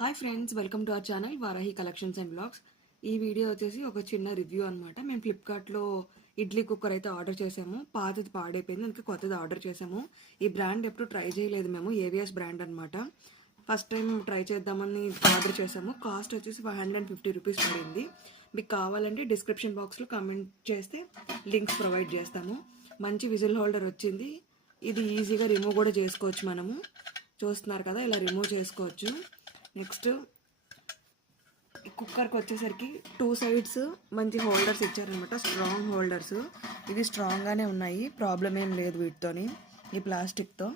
Hi friends, welcome to our channel Varahi collections and blogs. ఈ video వచ్చేసి ఒక చిన్న రివ్యూ అనమాట. మేము ఫ్లిప్కార్ట్లో ఇడ్లీ కుక్కర్ అయితే ఆర్డర్ చేసాము. పాతది పాడైపోయింది, అందుకే కొత్తది ఆర్డర్ చేసాము. ఈ బ్రాండ్ ఎప్పుడు ట్రై చేయలేదు మేము. ఏవిఎస్ బ్రాండ్ అనమాట. ఫస్ట్ టైం ట్రై చేద్దామని ఆర్డర్ చేసాము. కాస్ట్ వచ్చేసి 550 రూపీస్ పడింది. మీకు కావాలంటే డిస్క్రిప్షన్ బాక్స్లో కామెంట్ చేస్తే లింక్స్ ప్రొవైడ్ చేస్తాము. మంచి విజిల్ హోల్డర్ వచ్చింది. ఇది ఈజీగా రిమూవ్ కూడా చేసుకోవచ్చు. మనము చూస్తున్నారు కదా, ఇలా రిమూవ్ చేసుకోవచ్చు. నెక్స్ట్ కుక్కర్కి వచ్చేసరికి 2 సైడ్స్ మంచి హోల్డర్స్ ఇచ్చారనమాట, స్ట్రాంగ్ హోల్డర్స్. ఇవి స్ట్రాంగ్గానే ఉన్నాయి, ప్రాబ్లం ఏం లేదు వీటితోని, ఈ ప్లాస్టిక్తో.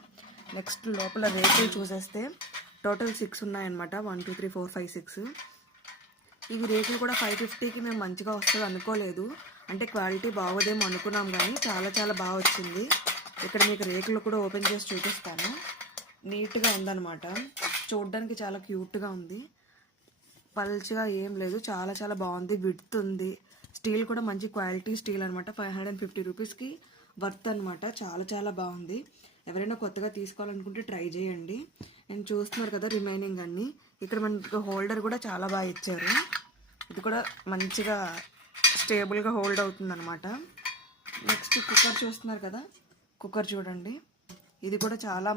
నెక్స్ట్ లోపల రేకులు చూసేస్తే టోటల్ 6 ఉన్నాయన్నమాట. 1 2 3 4 5 6. ఇవి రేకులు కూడా 550కి మేము మంచిగా వస్తుంది అనుకోలేదు. అంటే క్వాలిటీ బాగోదేమో అనుకున్నాం, కానీ చాలా చాలా బాగా వచ్చింది. ఇక్కడ మీకు రేకులు కూడా ఓపెన్ చేసి చూపిస్తాను. నీట్గా ఉందన్నమాట, చూడడానికి చాలా క్యూట్గా ఉంది. పల్చగా ఏం లేదు, చాలా చాలా బాగుంది. విడ్త్ ఉంది. స్టీల్ కూడా మంచి క్వాలిటీ స్టీల్ అనమాట. 550 రూపీస్కి వర్త్ అనమాట. చాలా చాలా బాగుంది. ఎవరైనా కొత్తగా తీసుకోవాలనుకుంటే ట్రై చేయండి. నేను చూస్తున్నారు కదా రిమైనింగ్ అన్నీ. ఇక్కడ మనకు హోల్డర్ కూడా చాలా బాగా ఇచ్చారు. ఇది కూడా మంచిగా స్టేబుల్గా హోల్డ్ అవుతుంది అనమాట. నెక్స్ట్ కుక్కర్ చూస్తున్నారు కదా, కుక్కర్ చూడండి. ఇది కూడా చాలా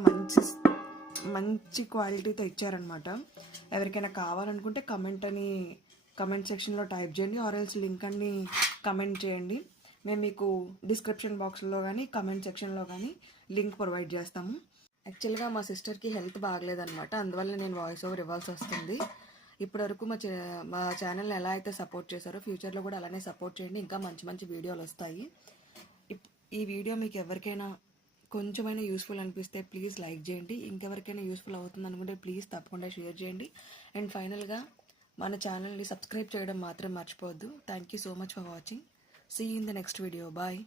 మంచి క్వాలిటీతో ఇచ్చారనమాట. ఎవరికైనా కావాలనుకుంటే కమెంట్ సెక్షన్లో టైప్ చేయండి, ఆర్ఎల్స్ లింక్ అని కమెంట్ చేయండి. మేము మీకు డిస్క్రిప్షన్ బాక్స్లో కానీ కమెంట్ సెక్షన్లో కానీ లింక్ ప్రొవైడ్ చేస్తాము. యాక్చువల్గా మా సిస్టర్కి హెల్త్ బాగలేదనమాట, అందువల్ల నేను వాయిస్ ఓవర్ ఇవ్వాల్సి వస్తుంది. ఇప్పటివరకు మా ఛానల్ని ఎలా అయితే సపోర్ట్ చేశారో ఫ్యూచర్లో కూడా అలానే సపోర్ట్ చేయండి. ఇంకా మంచి మంచి వీడియోలు వస్తాయి. ఈ వీడియో మీకు ఎవరికైనా కొంచెమైనా యూస్ఫుల్ అనిపిస్తే ప్లీజ్ లైక్ చేయండి. ఇంకెవరికైనా యూస్ఫుల్ అవుతుంది అనుకుంటే ప్లీజ్ తప్పకుండా షేర్ చేయండి. అండ్ ఫైనల్గా మన ఛానల్ని సబ్స్క్రైబ్ చేయడం మాత్రం మర్చిపోవద్దు. Thank you so much for watching. See you in the next video. Bye.